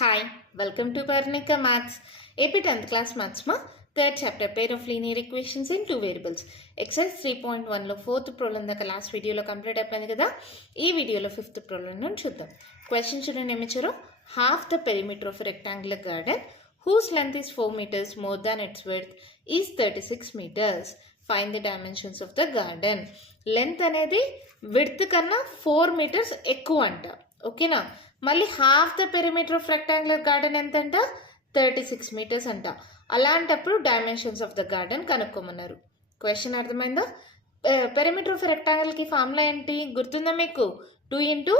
Hi, welcome to Parnika Maths. AP 10th class Maths ma third chapter pair of linear equations in two variables. Exercise 3.1 లో fourth problem దాకా last వీడియోలో complete అయిపోయింది కదా. ఈ వీడియోలో fifth problem నుంచి చూద్దాం. క్వశ్చన్ చూడండి ఏమిచ్చారు. Half the perimeter of rectangular garden whose length is 4 meters more than its width is 36 meters. Find the dimensions of the garden. Length అనేది విడ్త్ కన్నా 4 meters ఎక్కువ అంట. ఓకేనా, మళ్ళీ half the perimeter of rectangular garden ఎంత అంట, 36 meters అంట. అలాంటప్పుడు డైమెన్షన్స్ ఆఫ్ ద గార్డెన్ కనుక్కోమన్నారు. క్వశ్చన్ అర్థమైందా? పెరిమీటర్ ఆఫ్ రెక్టాంగిల్కి ఫార్ములా ఏంటి గుర్తుందా మీకు? 2 into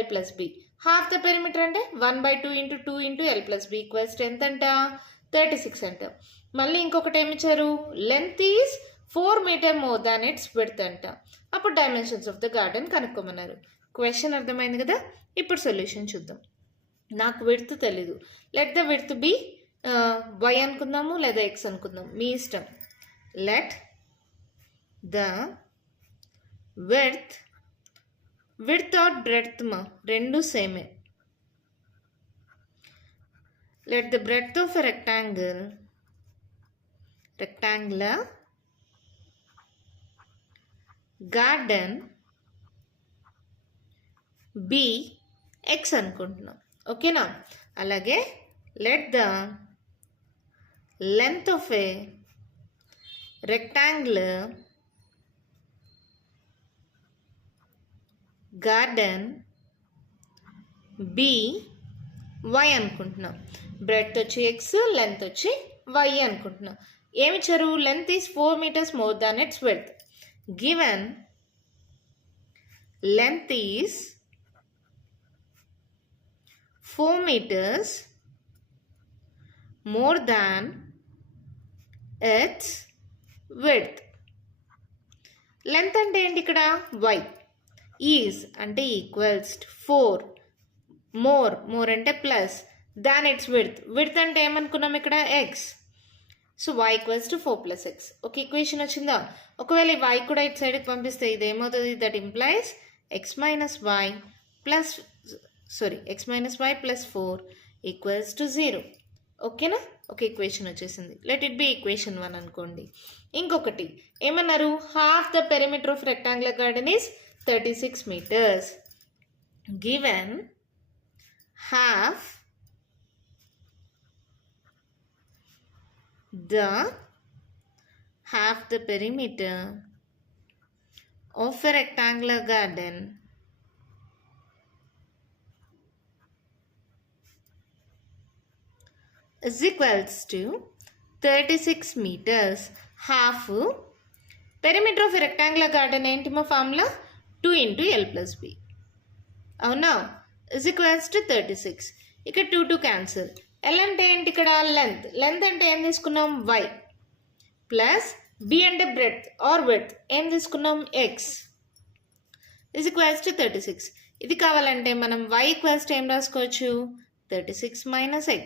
L plus B. Half the perimeter అంటే 1/2 into 2 into L plus B equals to ఎంత అంట, 36 అంట. మళ్ళీ ఇంకొకటి ఏమిచ్చారు, length is 4 meter more than its width అంట. అప్పుడు డైమెన్షన్స్ ఆఫ్ ద గార్డెన్ కనుక్కోమన్నారు. క్వశ్చన్ అర్థమైంది కదా. ఇప్పుడు సొల్యూషన్ చూద్దాం. నాకు విడ్త్ తెలీదు, let the width be Y అనుకుందాము లేదా ఎక్స్ అనుకుందాం, మీ ఇష్టం. Let the width or breadth మా రెండు సేమే. Let the breadth of a rectangular garden be X అనుకుంటున్నాం. ఓకేనా, అలాగే let the length of a rectangular garden be Y అనుకుంటున్నాం. బ్రెడ్త్ వచ్చి ఎక్స్, లెంత్ వచ్చి వై అనుకుంటున్నాం. ఏమిచ్చారు, length is 4 meters more than its width. Given length is 4 meters more than its width. Length అంటే ఏంటి ఇక్కడ, y. ఈజ్ అంటే equals 4 more అంటే ప్లస్ దాన్ ఇట్స్ విడ్త్ అంటే ఏమనుకున్నాం ఇక్కడ, X. So y equals to 4 plus x. ఒక equation వచ్చిందా. ఒకవేళ ఈ y కూడా ఇటు సైడ్కి పంపిస్తే ఇది ఏమవుతుంది, that implies x minus y plus +4 equals to 0. ఓకేనా, ఒక ఈక్వేషన్ వచ్చేసింది. లెట్ ఇట్ బి ఈక్వేషన్ 1 అనుకోండి. ఇంకొకటి ఏమన్నారు, half the perimeter of rectangular garden is 36 meters. Given half the perimeter of a rectangular garden is equals to 36 meters. Half perimeter of rectangular garden ఏంటి మా formula, 2 into L plus B. అవునా, is equals to 36. ఇక్కడ 2 cancel. L అంటే ఏంటి ఇక్కడ, length అంటే ఏం తీసుకున్నాం, y ప్లస్ B అంటే బ్రెడ్త్ ఆర్ విడ్త్ ఏం తీసుకున్నాం, x is equals to 36. ఇది కావాలంటే మనం y ఈక్వల్స్ టు ఏం రాసుకోవచ్చు, 36 minus x.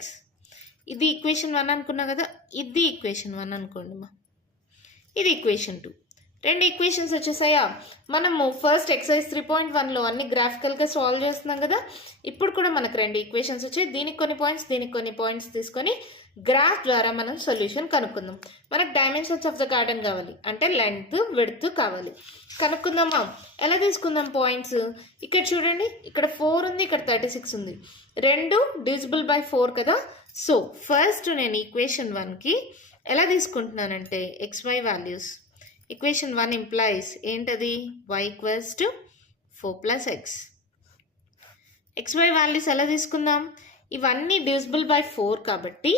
ఇది ఈక్వేషన్ 1 అనుకున్నా కదా, ఇది ఈక్వేషన్ 1 అనుకోండి మా, ఇది ఈక్వేషన్ 2. రెండు ఈక్వేషన్స్ వచ్చేసాయా. మనము ఫస్ట్ ఎక్సర్సైజ్ 3.1లో అన్ని గ్రాఫికల్గా సాల్వ్ చేస్తున్నాం కదా. ఇప్పుడు కూడా మనకు రెండు ఈక్వేషన్స్ వచ్చాయి. దీనికి కొన్ని పాయింట్స్ తీసుకొని గ్రాఫ్ ద్వారా మనం సొల్యూషన్ కనుక్కుందాం. మనకు డైమెన్షన్స్ ఆఫ్ ద గార్డెన్ కావాలి అంటే లెంత్ విడ్త్ కావాలి. కనుక్కుందామా, ఎలా తీసుకుందాం పాయింట్స్. ఇక్కడ చూడండి, ఇక్కడ 4 ఉంది, ఇక్కడ 36 ఉంది. రెండు డివిజిబుల్ బై 4 కదా. సో ఫస్ట్ నేను ఈక్వేషన్ 1కి ఎలా తీసుకుంటున్నానంటే xy వాల్యూస్. ఈక్వేషన్ 1 ఇంప్లైస్ ఏంటది, y equals to 4 plus x. xy values ఎలా తీసుకుందాం, ఇవన్నీ డివిజిబుల్ బై 4 కాబట్టి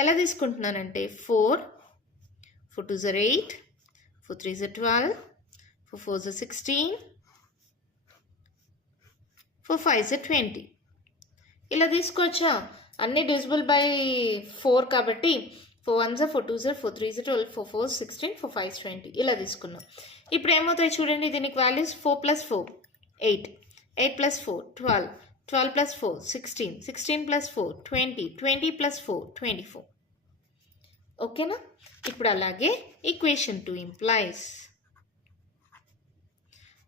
ఎలా తీసుకుంటున్నానంటే 4 2s are 8, 4 3s are 12, 4 4s are 16, 4 5s are 20. ఇలా తీసుకోవచ్చా, అన్నీ డివిజిబుల్ బై 4 కాబట్టి 4 1s are 4 2s are 4 3s are 12, 4 4s 16, 4 5s 20 ఇలా తీసుకున్నాం. ఇప్పుడు ఏమవుతాయి చూడండి, దీనికి values 4 plus 4 8, 8 plus 4 12, 12 plus 4 16, 16 plus 4 20, 20 plus 4 24. ఓకేనా, ఇప్పుడు అలాగే equation 2 implies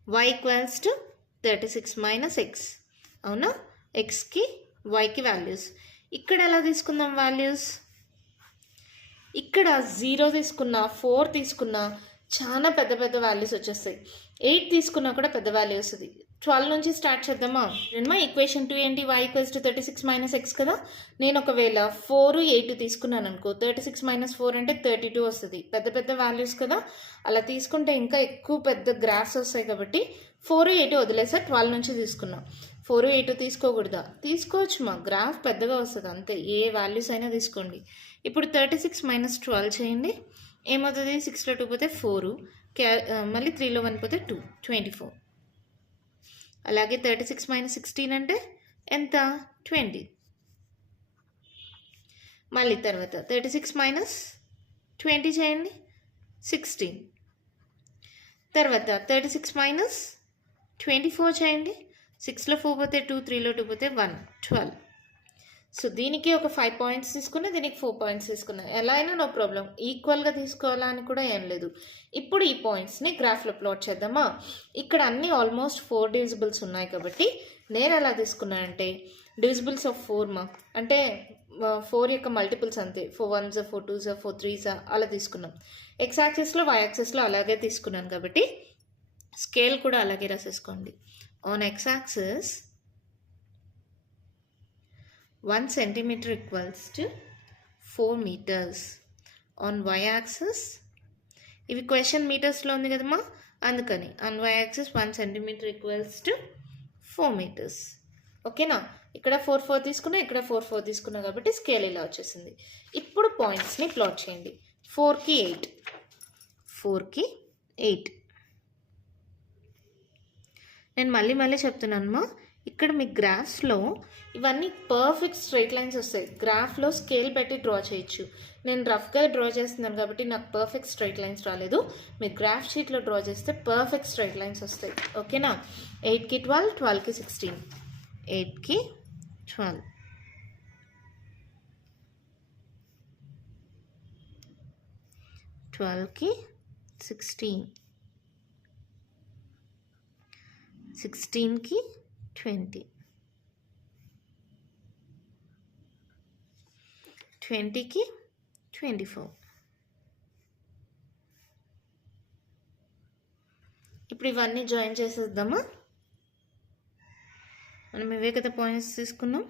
y equals to 36 minus x. అవునా, ఎక్స్కి వైకి వాల్యూస్. ఇక్కడ ఎలా తీసుకుందాం వాల్యూస్? ఇక్కడ 0 తీసుకున్నా 4 తీసుకున్నా చాలా పెద్ద పెద్ద వాల్యూస్ వచ్చేస్తాయి. 8 తీసుకున్నా కూడా పెద్ద వాల్యూ వస్తుంది. 12 నుంచి స్టార్ట్ చేద్దామా? మా ఈక్వేషన్ 2 ఏంటి? y = 36 - x కదా. నేను ఒకవేళ 4, 8 తీసుకున్నాను అనుకో, 36 - 4 అంటే 32 వస్తుంది. పెద్ద పెద్ద వాల్యూస్ కదా, అలా తీసుకుంటే ఇంకా ఎక్కువ పెద్ద గ్రాఫ్స్ వస్తాయి. కాబట్టి 4, 8 వదిలేసా, 12 నుంచి తీసుకున్నాం. 4, 8 తీసుకోకూడదా? తీసుకోవచ్చు మా, గ్రాఫ్ పెద్దగా వస్తుంది అంతే. ఏ వాల్యూస్ అయినా తీసుకోండి. ఇప్పుడు 36 - 12 చేయండి. ఏమవుతుంది? 6లో 2 పోతే 4, మళ్ళీ 3లో 1 పోతే 2, 24. అలాగే 36 - 16 అంటే ఎంత? 20. మళ్ళీ తర్వాత 36 - 20 చేయండి, 16. తర్వాత 36 - 24 చేయండి. 6లో 4 పోతే 2, 3లో 2 పోతే 1, 12. సో దీనికి ఒక 5 పాయింట్స్ తీసుకున్నా, దీనికి 4 పాయింట్స్ తీసుకున్నా, ఎలా అయినా నో ప్రాబ్లం. ఈక్వల్గా తీసుకోవాలా అని కూడా ఏం లేదు. ఇప్పుడు ఈ పాయింట్స్ని గ్రాఫ్లో ప్లాట్ చేద్దామా? ఇక్కడ అన్నీ ఆల్మోస్ట్ 4 డివిజిబుల్స్ ఉన్నాయి కాబట్టి నేను ఎలా తీసుకున్నానంటే డివిజిబుల్స్ ఆఫ్ 4 మా, అంటే 4 యొక్క మల్టిపుల్స్ అంతే. 4 1s, 4 2s, 4 3s అలా తీసుకున్నాం. ఎక్స్ యాక్సెస్లో, వై యాక్సెస్లో అలాగే తీసుకున్నాను కాబట్టి స్కేల్ కూడా అలాగే రాసేసుకోండి. On X axis 1 centimeter equals to 4 meters. On y-axis, ఇవి క్వశ్చన్ మీటర్స్లో ఉంది కదమ్మా, అందుకని on y-axis 1 centimeter equals to 4 meters. ఓకేనా? ఇక్కడ 4 4 తీసుకున్నా, ఇక్కడ 4 4 తీసుకున్నా కాబట్టి స్కేల్ ఇలా వచ్చేసింది. ఇప్పుడు పాయింట్స్ని ప్లాట్ చేయండి. 4కి 8, 4కి 8. నేను మళ్ళీ చెప్తున్నానమ్మా, ఇక్కడ మీ గ్రాఫ్స్లో ఇవన్నీ పర్ఫెక్ట్ స్ట్రైట్ లైన్స్ వస్తాయి. గ్రాఫ్లో స్కేల్ పెట్టి డ్రా చేయొచ్చు. నేను రఫ్గా డ్రా చేస్తున్నాను కాబట్టి నాకు పర్ఫెక్ట్ స్ట్రైట్ లైన్స్ రాలేదు. మీరు గ్రాఫ్ షీట్లో డ్రా చేస్తే పర్ఫెక్ట్ స్ట్రైట్ లైన్స్ వస్తాయి. ఓకేనా? 8కి 12, 12కి 16, 8కి 12, 12కి 16, 16కి 20, 20కి 24. ఇప్పుడు ఇవన్నీ జాయిన్ చేసేద్దామా? మనం ఇవే కదా పాయింట్స్ తీసుకున్నాం.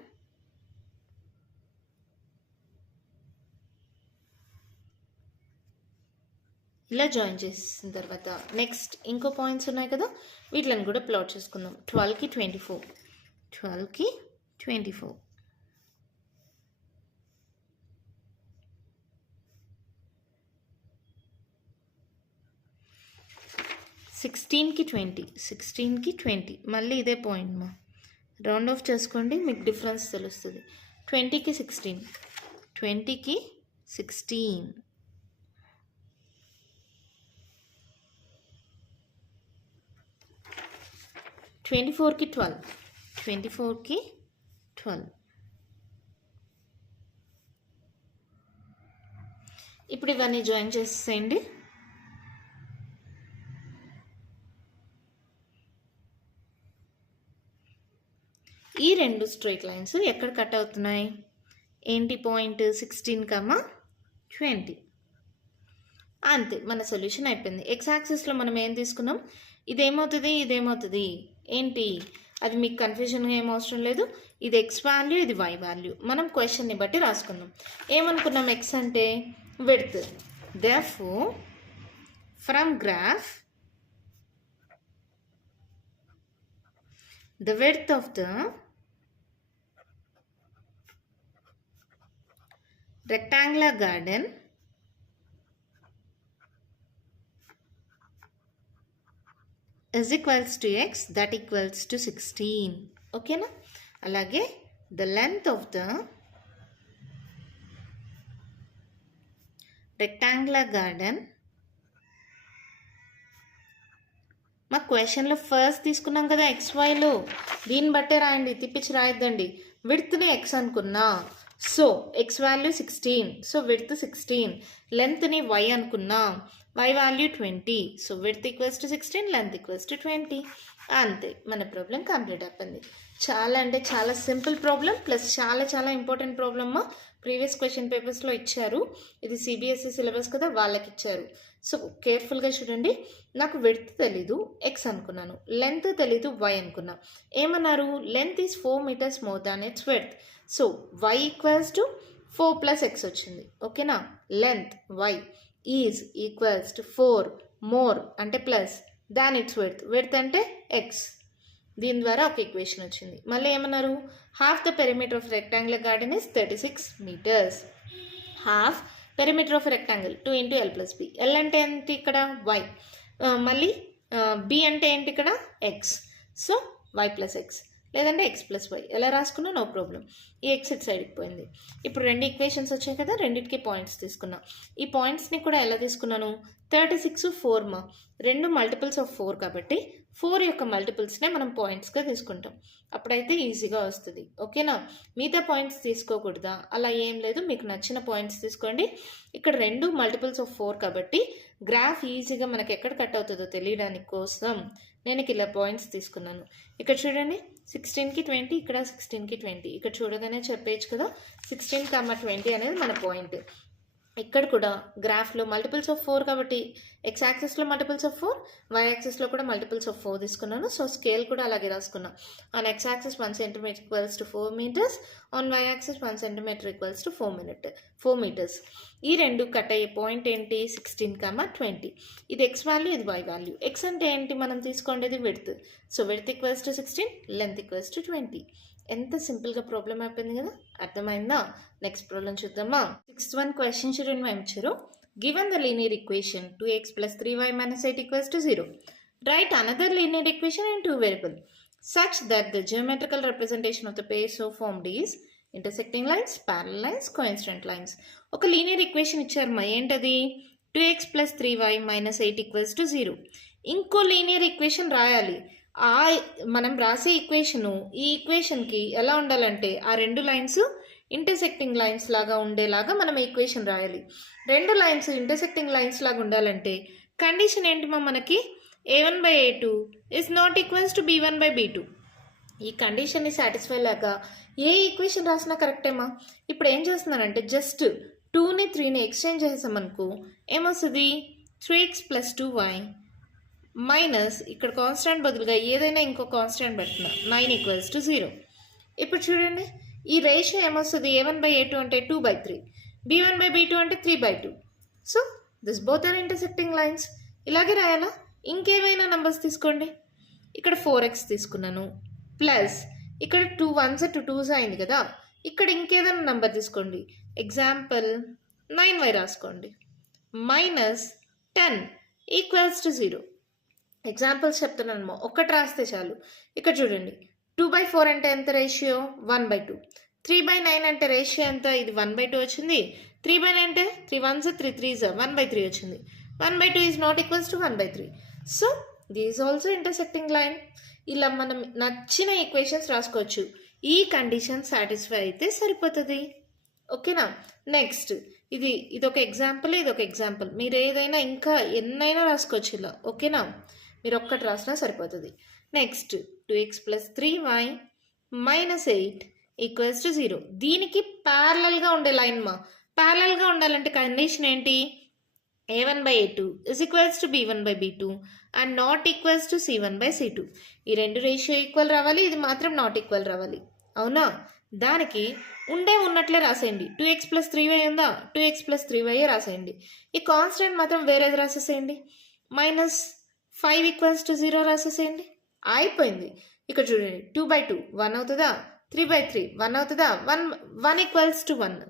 ఇలా జాయిన్ చేసిన తర్వాత నెక్స్ట్ ఇంకో పాయింట్స్ ఉన్నాయి కదా, వీటిని కూడా ప్లాట్ చేసుకుందాం. 12కి 24, 12కి 24, 16కి 20, 16కి 20. మళ్ళీ ఇదే పాయింట్ మా, రౌండ్ ఆఫ్ చేసుకోండి, మీకు డిఫరెన్స్ తెలుస్తుంది. 20కి 16, 20కి 16, 24కి 12, 24కి 12. ఇప్పుడు ఇవన్నీ జాయిన్ చేసేయండి. ఈ రెండు స్ట్రైట్ లైన్స్ ఎక్కడ కట్ అవుతున్నాయి? ఏంటి పాయింట్? 16, 20. అంతే, మన సొల్యూషన్ అయిపోయింది. ఎక్స్ యాక్సిస్లో మనం ఏం తీసుకున్నాం? ఇదేమవుతుంది, ఇదేమవుతుంది, ఏంటి అది మీకు కన్ఫ్యూజన్గా ఏం అవసరం లేదు. ఇది ఎక్స్ వాల్యూ, ఇది వై వాల్యూ. మనం క్వశ్చన్ని బట్టి రాసుకున్నాం. ఏమనుకున్నాం? ఎక్స్ అంటే width. Therefore from graph the width of the rectangular garden is equals to x, that equals to 16. Okay na? Alage the length of the rectangular garden, మా క్వశ్చన్లో first తీసుకున్నాం కదా XYలో, దీన్ని బట్టే రాయండి, తిప్పించి రాయొద్దండి. విడ్త్ని ఎక్స్ అనుకున్నా, so X value 16, so width 16. లెంత్ని y అనుకున్నా, y value 20. So width equals to 16, length equals to 20. అంతే, మన ప్రాబ్లం కంప్లీట్ అయిపోయింది. చాలా అంటే చాలా సింపుల్ ప్రాబ్లం ప్లస్ చాలా చాలా ఇంపార్టెంట్ ప్రాబ్లమ్. ప్రీవియస్ క్వశ్చన్ పేపర్స్లో ఇచ్చారు. ఇది సిబిఎస్ఈ సిలబస్ కదా, వాళ్ళకి ఇచ్చారు. సో కేర్ఫుల్గా చూడండి. నాకు విడ్త్ తెలీదు, ఎక్స్ అనుకున్నాను. లెంత్ తెలీదు, వై అనుకున్నా. ఏమన్నారు? Length is 4 meters more than its width. So Y equals to 4 + x వచ్చింది. ఓకేనా? Length Y is equals to 4 more అంటే plus than its width. Width అంటే ఎక్స్. దీని ద్వారా ఒక ఈక్వేషన్ వచ్చింది. మళ్ళీ ఏమన్నారు? Half the perimeter of rectangular garden is 36 meters. Half perimeter of rectangle 2 × l + b. L అంటే ఏంటి ఇక్కడ? వై. మళ్ళీ బి అంటే ఏంటి ఇక్కడ? ఎక్స్. సో వై + ఎక్స్ లేదంటే ఎక్స్ + వై ఎలా రాసుకున్నా నో ప్రాబ్లం. ఈ ఎక్స్ ఇట్ సైడ్కి పోయింది. ఇప్పుడు 2 ఈక్వేషన్స్ వచ్చాయి కదా, రెండింటికి పాయింట్స్ తీసుకున్నా. ఈ పాయింట్స్ని కూడా ఎలా తీసుకున్నాను? 36, 4 మా 2 మల్టిపుల్స్ ఆఫ్ 4 కాబట్టి 4 యొక్క మల్టిపుల్స్నే మనం పాయింట్స్గా తీసుకుంటాం. అప్పుడైతే ఈజీగా వస్తుంది. ఓకేనా? మిగతా పాయింట్స్ తీసుకోకూడదా? అలా ఏం లేదు, మీకు నచ్చిన పాయింట్స్ తీసుకోండి. ఇక్కడ 2 మల్టిపుల్స్ ఆఫ్ 4 కాబట్టి గ్రాఫ్ ఈజీగా మనకి ఎక్కడ కట్ అవుతుందో తెలియడానికి కోసం నేను ఇలా పాయింట్స్ తీసుకున్నాను. ఇక్కడ చూడండి, 16కి 20, ఇక్కడ 16కి 20. ఇక్కడ చూడగానే చెప్పేయచ్చు కదా, 16, 20 అనేది మన పాయింట్. ఇక్కడ కూడా గ్రాఫ్లో మల్టిపుల్స్ ఆఫ్ 4 కాబట్టి ఎక్స్ యాక్సిస్లో మల్టిపుల్స్ ఆఫ్ 4, వై యాక్సిస్లో కూడా మల్టిపుల్స్ ఆఫ్ 4 తీసుకున్నాను. సో స్కేల్ కూడా అలాగే రాసుకున్నా. On X axis 1 centimeter equals to 4 meters, on Y axis 1 centimeter equals to 4 meters. ఈ రెండు కట్ అయ్యే పాయింట్ ఏంటి? 16, 20. ఇది ఎక్స్ వాల్యూ, ఇది వై వాల్యూ. ఎక్స్ అంటే ఏంటి? మనం తీసుకోండి width. So width equals to 16, length equals to 20. ఎంత సింపుల్గా ప్రాబ్లం అయిపోయింది కదా, అర్థమైందా? నెక్స్ట్ ప్రాబ్లం చూద్దామా? 6th one క్వశ్చన్ చూడండి. మేము ఇచ్చారు, given the linear equation 2x + 3y - 8 = 0. Right another linear equation in 2 variables such that the geometrical representation of the pairs so formed is intersecting lines, parallel lines, coincident lines. ఒక linear equation ఇచ్చారు మా, ఏంటది? 2x + 3y - 8 = 0. ఇంకో linear equation రాయాలి. మనం రాసే equation ఈ ఈక్వేషన్కి ఎలా ఉండాలంటే ఆ 2 లైన్స్ ఇంటర్సెక్టింగ్ లైన్స్ లాగా ఉండేలాగా మనం ఈక్వేషన్ రాయాలి. 2 లైన్స్ ఇంటర్సెక్టింగ్ లైన్స్ లాగా ఉండాలంటే కండిషన్ ఏంటిమా మనకి? a1/a2 is not equals to b1/b2. ఈ కండిషన్ని సాటిస్ఫై లాగా ఏ ఈక్వేషన్ రాసినా కరెక్టేమా. ఇప్పుడు ఏం చేస్తున్నానంటే జస్ట్ 2ని 3ని ఎక్స్చేంజ్ చేసామనుకో ఏమొస్తుంది? 3x + 2y మైనస్ ఇక్కడ కాన్స్టాంట్ బదులుగా ఏదైనా ఇంకో కాన్స్టాంట్ పెడుతున్నా 9 = 0. ఇప్పుడు చూడండి, ఈ రేషియో ఏమొస్తుంది? a1/a2 అంటే 2/3, b1/b2 అంటే 3/2. So this both are intersecting lines. ఇలాగే రాయాలా? ఇంకేమైనా నెంబర్స్ తీసుకోండి. ఇక్కడ 4x తీసుకున్నాను ప్లస్ ఇక్కడ 2 1s 2 2s అయింది కదా, ఇక్కడ ఇంకేదైనా నెంబర్ తీసుకోండి. ఎగ్జాంపుల్ 9y రాసుకోండి. -10 = 0. ఎగ్జాంపుల్స్ చెప్తున్నాను, ఒక్కటి రాస్తే చాలు. ఇక్కడ చూడండి, 2/4 అంటే ఎంత రేషియో? 1/2. 3/9 అంటే రేషియో ఎంత? ఇది 1/2 వచ్చింది. 3/9 అంటే 3 1s 3 3s 1/3 వచ్చింది. 1/2 is not equals to 1/3. So this also intersecting line. ఇలా మనం నచ్చిన ఈక్వేషన్స్ రాసుకోవచ్చు. ఈ కండిషన్ సాటిస్ఫై అయితే సరిపోతుంది. ఓకేనా? నెక్స్ట్ ఇదొక ఎగ్జాంపుల్, ఇదొక ఎగ్జాంపుల్. మీరు ఏదైనా ఇంకా ఎన్నైనా రాసుకోవచ్చు ఇలా. ఓకేనా? మీరు ఒక్కటి రాసినా సరిపోతుంది. Next 2x + 3y - 8 = 0. దీనికి ప్యారలల్గా ఉండే లైన్ మా. ప్యారలల్గా ఉండాలంటే కండిషన్ ఏంటి? a1/a2 = b1/b2 and not equals to c1/c2. ఈ 2 రేషియో ఈక్వల్ రావాలి, ఇది మాత్రం నాట్ ఈక్వల్ రావాలి. అవునా? దానికి ఉన్నట్లే రాసేయండి. 2x + 3y ఉందా? 2x + 3y రాసేయండి. ఈ కాన్స్టెంట్ మాత్రం వేరేది రాసేసేయండి. -5 = 0 రాసేసేయండి. అయిపోయింది. ఇక్కడ చూడండి, 2/2 1 అవుతుందా? 3/3 1 అవుతుందా? 1 = 1.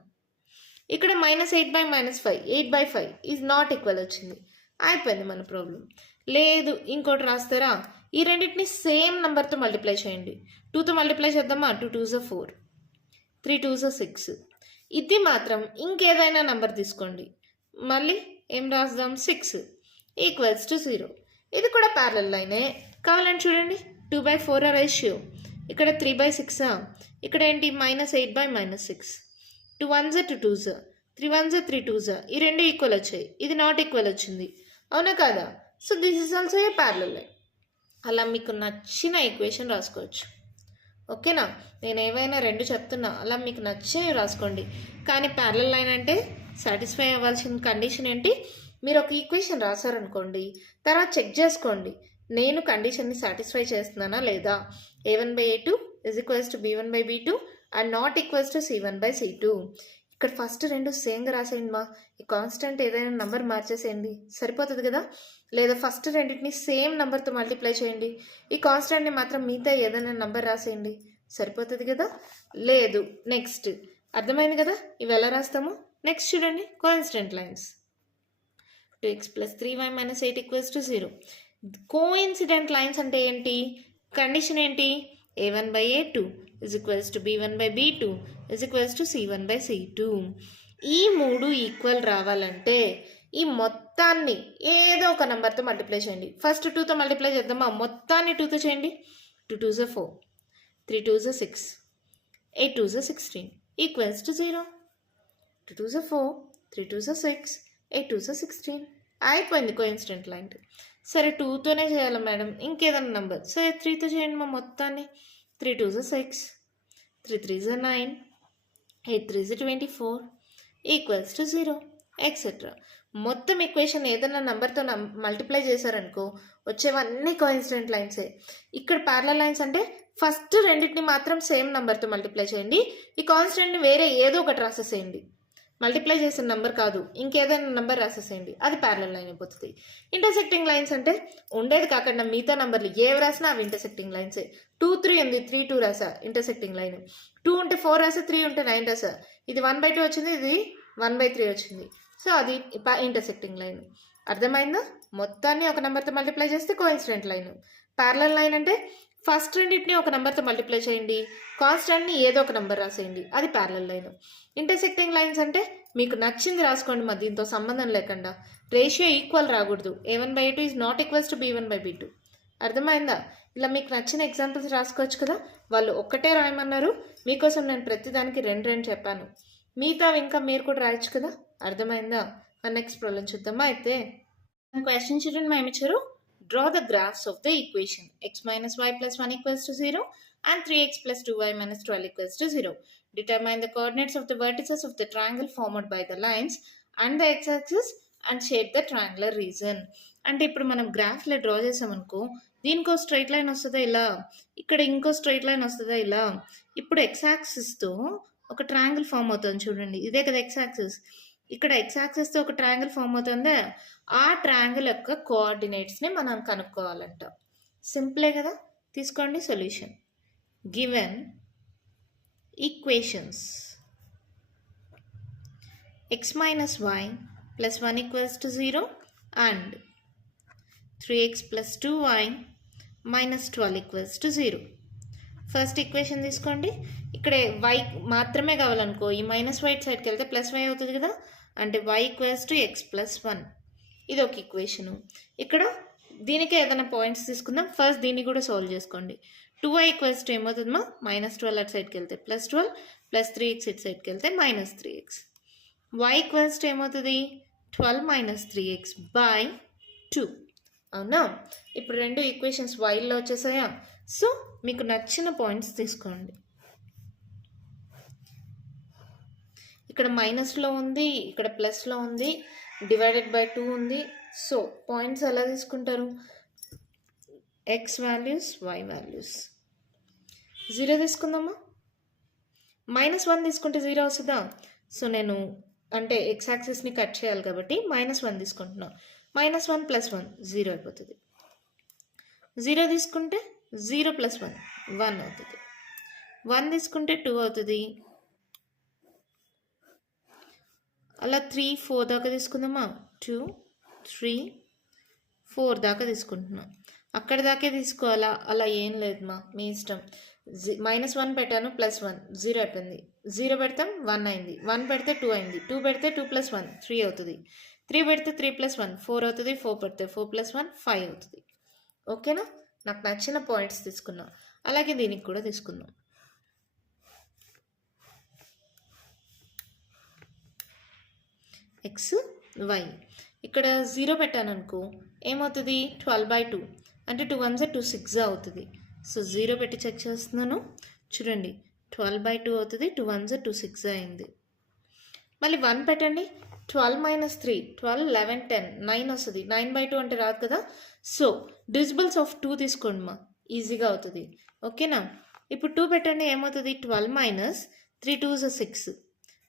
ఇక్కడ -8/-5 8/5 ఈజ్ నాట్ ఈక్వల్ వచ్చింది. అయిపోయింది మన ప్రాబ్లం. లేదు ఇంకోటి రాస్తారా? ఈ రెండింటిని సేమ్ నెంబర్తో మల్టిప్లై చేయండి. 2తో మల్టిప్లై చేద్దామా? 2 2s 4, 3 2s 6. ఇది మాత్రం ఇంకేదైనా నెంబర్ తీసుకోండి. మళ్ళీ ఏం రాద్దాం? 6 = 0. ఇది కూడా ప్యారలల్ లైనే. కావాలని చూడండి, 2/4 రేషియో, ఇక్కడ 3/6, ఇక్కడ ఏంటి? -8/-6. 2 1s 2 2s 3 1s 3 2s ఈ రెండు ఈక్వల్ వచ్చాయి. ఇది నాట్ ఈక్వల్ వచ్చింది. అవునా కాదా? So this is also a parallel line. అలా మీకు నచ్చిన ఈక్వేషన్ రాసుకోవచ్చు. ఓకేనా? నేను ఏవైనా 2 చెప్తున్నా, అలా మీకు నచ్చినవి రాసుకోండి. కానీ ప్యారలల్ లైన్ అంటే సాటిస్ఫై అవ్వాల్సిన కండిషన్ ఏంటి? మీరు ఒక ఈక్వేషన్ రాశారనుకోండి, తర్వాత చెక్ చేసుకోండి నేను కండిషన్ని సాటిస్ఫై చేస్తున్నానా లేదా. a1/a2 = b1/b2 and not equals to c1/c2. ఇక్కడ ఫస్ట్ 2 సేమ్గా రాసేయండి మా. ఈ కాన్స్టెంట్ ఏదైనా నెంబర్ మార్చేసేయండి, సరిపోతుంది కదా. లేదా ఫస్ట్ రెండింటిని సేమ్ నెంబర్తో మల్టిప్లై చేయండి, ఈ కాన్స్టెంట్ని మాత్రం మిగతా ఏదైనా నెంబర్ రాసేయండి, సరిపోతుంది కదా. లేదు, నెక్స్ట్ అర్థమైంది కదా ఇవి ఎలా రాస్తాము. నెక్స్ట్ చూడండి, coincident lines. 2x + 3y - 8 = 0. Coincident lines అంటే ఏంటి? కండిషన్ ఏంటి? a1/a2 = b1/b2 = c1/c2. ఈ 3 ఈక్వల్ రావాలంటే ఈ మొత్తాన్ని ఏదో ఒక నెంబర్తో మల్టిప్లై చేయండి. ఫస్ట్ 2తో మల్టిప్లై చేద్దామా? మొత్తాన్ని 2తో చేయండి. 2 2s 4, 3 2s 6, 8 2s 16 = 0. 2 2s 4, 3 2s 6, 8 2s 16 అయిపోయింది కోఇన్సిడెంట్ లైన్. సరే 2తోనే చేయాలి మేడం, ఇంకేదైనా నెంబర్. సరే 3తో చేయండి మా మొత్తాన్ని. 3 2s 6, 3 3s 9, 8 3s 24 = 0 ఎక్సెట్రా. మొత్తం ఈక్వేషన్ ఏదైనా నెంబర్తో మల్టిప్లై చేశారనుకో వచ్చేవన్నీ కోఇన్సిడెంట్ లైన్సే. ఇక్కడ ప్యారలల్ లైన్స్ అంటే ఫస్ట్ రెండింటిని మాత్రం సేమ్ నెంబర్తో మల్టిప్లై చేయండి, ఈ కాన్స్టెంట్ని వేరే ఏదో ఒకటి రాసేసేయండి. మల్టిప్లై చేసిన నెంబర్ కాదు, ఇంకేదైనా నెంబర్ రాసేసేయండి, అది ప్యారలల్ లైన్ అయిపోతుంది. ఇంటర్సెక్టింగ్ లైన్స్ అంటే ఉండేది కాకుండా మిగతా నెంబర్లు ఏవి రాసినా అవి ఇంటర్సెక్టింగ్ లైన్సే. 2 3 ఉంది, 3 2 రాసా, ఇంటర్సెక్టింగ్ లైన్. 2 ఉంటే 4 రాసా, 3 ఉంటే 9 రాసా. ఇది 1/2 వచ్చింది, ఇది 1/3 వచ్చింది. సో అది ఇంటర్సెక్టింగ్ లైన్. అర్థమైందా? మొత్తాన్ని ఒక నెంబర్తో మల్టిప్లై చేస్తే కోఇన్సిడెంట్ లైన్. ప్యారలల్ లైన్ అంటే ఫస్ట్ రెండింటిని ఒక నెంబర్తో మల్టిప్లై చేయండి, కాన్స్టెంట్ని ఏదో ఒక నెంబర్ రాసేయండి, అది ప్యారలల్ లైన్. ఇంటర్సెక్టింగ్ లైన్స్ అంటే మీకు నచ్చింది రాసుకోండి మా, దీంతో సంబంధం లేకుండా. రేషియో ఈక్వల్ రాకూడదు. a1/a2 = b1/b2. అర్థమైందా? ఇలా మీకు నచ్చిన ఎగ్జాంపుల్స్ రాసుకోవచ్చు కదా. వాళ్ళు ఒక్కటే రాయమన్నారు, మీకోసం నేను ప్రతిదానికి 2 చెప్పాను, మిగతావి ఇంకా మీరు కూడా రాయొచ్చు కదా. అర్థమైందా? నెక్స్ట్ ప్రాబ్లం చూద్దామా. అయితే క్వశ్చన్ చూడండి, మా ఏమిచ్చారు? Draw the graphs of the equation x - y + 1 = 0 and 3x + 2y - 12 = 0. Determine the coordinates of the vertices of the triangle formed by the lines and the x-axis and shape the triangular region. అంటే ఇప్పుడు మనం గ్రాఫ్లో draw చేసామనుకో, దీనికో straight line వస్తుందా ఇలా, ఇక్కడ ఇంకో straight line వస్తుందా ఇలా. ఇప్పుడు x-axisతో ఒక ట్రయాంగిల్ ఫామ్ అవుతుంది చూడండి, ఇదే కదా x-axis. ఇక్కడ x-axisతో ఒక ట్రయాంగిల్ ఫామ్ అవుతుందా, ఆ ట్రయాంగిల్ యొక్క కోఆర్డినేట్స్ని మనం కనుక్కోవాలంట. సింపులే కదా. తీసుకోండి solution. Given equations x - y + 1 = 0 and 3x + 2y - 12 = 0. First equation తీసుకోండి. ఇక్కడ y మాత్రమే కావాలనుకో, ఈ -y సైడ్కి వెళ్తే +y అవుతుంది కదా, అంటే y = x + 1. ఇది ఒక ఈక్వేషను. ఇక్కడ దీనికే ఏదైనా పాయింట్స్ తీసుకుందాం. ఫస్ట్ దీన్ని కూడా సాల్వ్ చేసుకోండి. 2y = ఏమవుతుందమ్మా, -12 అటు సైడ్కి వెళ్తే +12 + 3x ఇటు సైడ్కి వెళ్తే -3x. y = ఏమవుతుంది, 12 - 3x/2. అవునా? ఇప్పుడు 2 ఈక్వేషన్స్ వైల్లో వచ్చేసాయా. సో మీకు నచ్చిన పాయింట్స్ తీసుకోండి. ఇక్కడ మైనస్లో ఉంది, ఇక్కడ ప్లస్లో ఉంది, /2 ఉంది. సో పాయింట్స్ ఎలా తీసుకుంటారు? x values, y values. 0 తీసుకుందామా. -1 తీసుకుంటే 0 వస్తుందా. సో నేను అంటే x-యాక్సిస్ని కట్ చేయాలి కాబట్టి -1 తీసుకుంటున్నా. -1 + 1 0 అయిపోతుంది. 0 తీసుకుంటే 0 + 1 1 అవుతుంది. 1 తీసుకుంటే 2 అవుతుంది. అలా 3 4 దాకా తీసుకుందామా. 2 3 4 దాకా తీసుకుంటున్నాం. అక్కడ దాకే తీసుకోవాలా, అలా ఏం లేదు మా, మీ ఇష్టం. -1 పెట్టాను, +1 0 అయిపోయింది. 0 పెడతాం 1 అయింది. 1 పెడితే 2 అయింది. 2 పెడితే 2 + 1 3 అవుతుంది. 3 పెడితే 3 + 1 4 అవుతుంది. 4 పెడితే 4 + 1 5 అవుతుంది. ఓకేనా? నాకు నచ్చిన పాయింట్స్ తీసుకున్నాం. అలాగే దీనికి కూడా తీసుకుందాం. x y. ఇక్కడ 0 పెట్టాను అనుకో ఏమవుతుంది 12/2 అంటే 2 1 2 6 అవుతుంది. సో 0 పెట్టి చెక్ చేస్తున్నాను. చూడండి 12/2 అవుతుంది, 2 1 2 6 అయింది. మళ్ళీ 1 పెట్టండి, 12 - 3 12 11 10 9 వస్తుంది. 9/2 అంటే రాదు కదా. సో డివిజిబుల్స్ ఆఫ్ 2 తీసుకోండి మా, ఈజీగా అవుతుంది. ఓకేనా. ఇప్పుడు 2 పెట్టండి, ఏమవుతుంది 12 - 3 2 6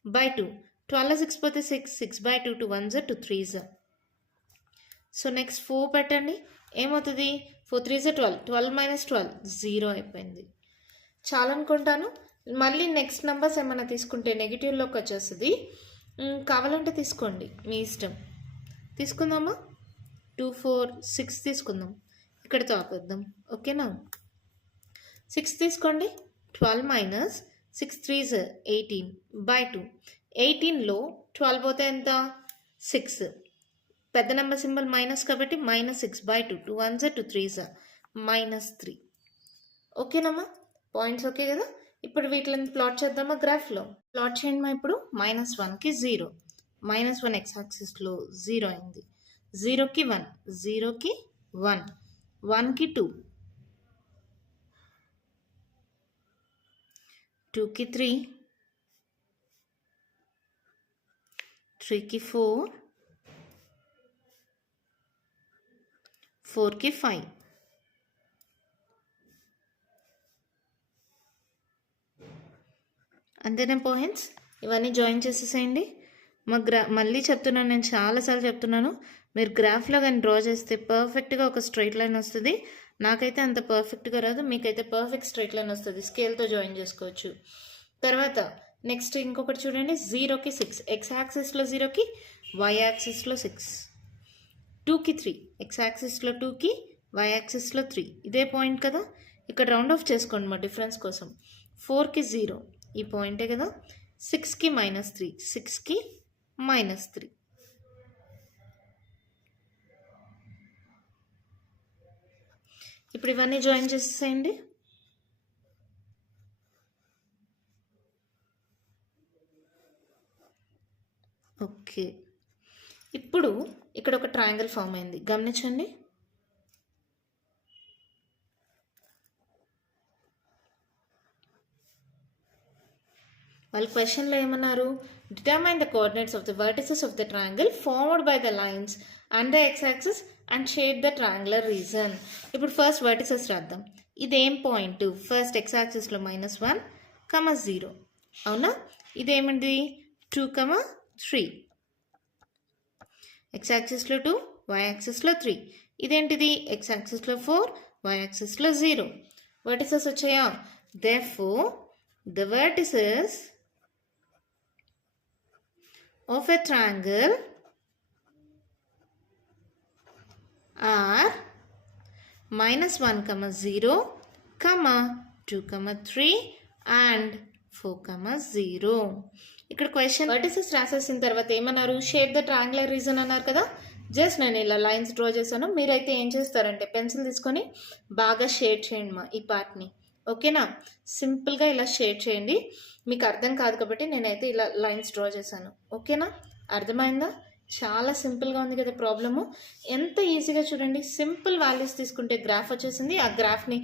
బై 2. 12 6 పోతే 6 6/2 2 1 2 3. సో నెక్స్ట్ 4 పెట్టండి, ఏమవుతుంది 4 3 12 12 - 12 0 అయిపోయింది. చాలా అనుకుంటాను. మళ్ళీ నెక్స్ట్ నెంబర్స్ ఏమైనా తీసుకుంటే నెగిటివ్లోకి వచ్చేస్తుంది. కావాలంటే తీసుకోండి, మీ ఇష్టం. తీసుకుందామా 2 4 6 తీసుకుందాం, ఇక్కడితో ఆపేద్దాం. ఓకేనా. 6 తీసుకోండి, 12 - 6 3 18/2. 18లో 12 పోతే ఎంత 6. పెద్ద నెంబర్ సింబల్ మైనస్ కాబట్టి -6/2 2 1 2 3 -3. ఓకేనమ్మా, పాయింట్స్ ఓకే కదా. ఇప్పుడు వీటిని ప్లాట్ చేద్దామా గ్రాఫ్లో. ప్లాట్ చేయండి మా. ఇప్పుడు -1కి 0, -1 ఎక్స్ యాక్సిస్లో 0 అయింది, 0కి 1 0కి 1 1కి 2 2కి 3 3కి 4 4కి 5. అంతేనా పాయింట్స్. ఇవన్నీ జాయిన్ చేసేసేయండి. మళ్ళీ చెప్తున్నాను, నేను చాలాసార్లు చెప్తున్నాను, మీరు గ్రాఫ్లో కానీ డ్రా చేస్తే పర్ఫెక్ట్గా ఒక స్ట్రైట్ లైన్ వస్తుంది. నాకైతే అంత పర్ఫెక్ట్గా రాదు, మీకైతే పర్ఫెక్ట్ స్ట్రైట్ లైన్ వస్తుంది. స్కేల్తో జాయిన్ చేసుకోవచ్చు. తర్వాత నెక్స్ట్ ఇంకొకటి చూడండి, 0కి 6 ఎక్స్ యాక్సిస్లో 0కి, వై యాక్సిస్లో 6. 2కి 3 ఎక్స్ యాక్సిస్లో 2కి, వై యాక్సిస్లో 3. ఇదే పాయింట్ కదా. ఇక్కడ రౌండ్ ఆఫ్ చేసుకోండి మా డిఫరెన్స్ కోసం. 4కి 0 ఈ పాయింటే కదా. 6కి -3 6కి -3. ఇప్పుడు ఇవన్నీ జాయిన్ చేసేసేయండి. ఓకే. ఇప్పుడు ఇక్కడ ఒక ట్రయాంగిల్ ఫామ్ అయింది, గమనించండి. వాళ్ళు క్వశ్చన్లో ఏమన్నారు, determine the coordinates of the vertices of the triangle formed by the lines and the X axis and shade the triangular region. ఇప్పుడు ఫస్ట్ వర్టిసెస్ రాద్దాం. ఇదేం పాయింట్, ఫస్ట్ ఎక్స్ యాక్సిస్లో -1, 0 అవునా. ఇదేమండి 2, 3. ఎక్స్ యాక్సిస్లో 2, వై యాక్సిస్లో 3. ఇదేంటిది ఎక్స్ యాక్సిస్లో 4, వై యాక్సిస్లో 0. వర్టిసెస్ వచ్చాయా. Therefore the vertices of a triangle are -1, 0, 2, 3 and 4, 0. ఇక్కడ క్వశ్చన్ వర్టిసెస్ రాసేసిన తర్వాత ఏమన్నారు, షేడ్ ద ట్రయాంగులర్ రీజన్ అన్నారు కదా. జస్ట్ నేను ఇలా లైన్స్ డ్రా చేశాను. మీరైతే ఏం చేస్తారంటే పెన్సిల్ తీసుకొని బాగా షేడ్ చేయండి మా ఈ పార్ట్ని. ఓకేనా. సింపుల్గా ఇలా షేడ్ చేయండి. మీకు అర్థం కాదు కాబట్టి నేనైతే ఇలా లైన్స్ డ్రా చేశాను. ఓకేనా, అర్థమైందా. చాలా సింపుల్గా ఉంది కదా ప్రాబ్లము. ఎంత ఈజీగా చూడండి, సింపుల్ వాల్యూస్ తీసుకుంటే గ్రాఫ్ వచ్చేసింది. ఆ గ్రాఫ్ని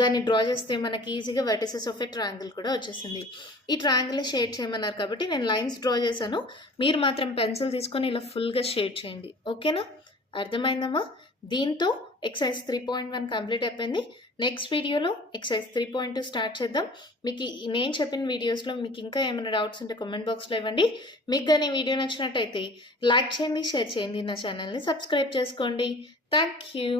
కానీ డ్రా చేస్తే మనకి ఈజీగా వర్టిసెస్ ఆఫ్ ఏ ట్రయాంగిల్ కూడా వచ్చేసింది. ఈ ట్రయాంగిల్ని షేడ్ చేయమన్నారు కాబట్టి నేను లైన్స్ డ్రా చేశాను. మీరు మాత్రం పెన్సిల్ తీసుకొని ఇలా ఫుల్గా షేడ్ చేయండి. ఓకేనా, అర్థమైందమ్మా. దీంతో ఎక్సర్సైజ్ 3.1 కంప్లీట్ అయిపోయింది. నెక్స్ట్ వీడియోలో ఎక్సర్సైజ్ 3.2 స్టార్ట్ చేద్దాం. మీకు నేను చెప్పిన వీడియోస్లో మీకు ఇంకా ఏమైనా డౌట్స్ ఉంటే కామెంట్ బాక్స్లో ఇవ్వండి. మీకు కానీ వీడియో నచ్చినట్టయితే లైక్ చేయండి, షేర్ చేయండి, నా ఛానల్ని సబ్స్క్రైబ్ చేసుకోండి. Thank you.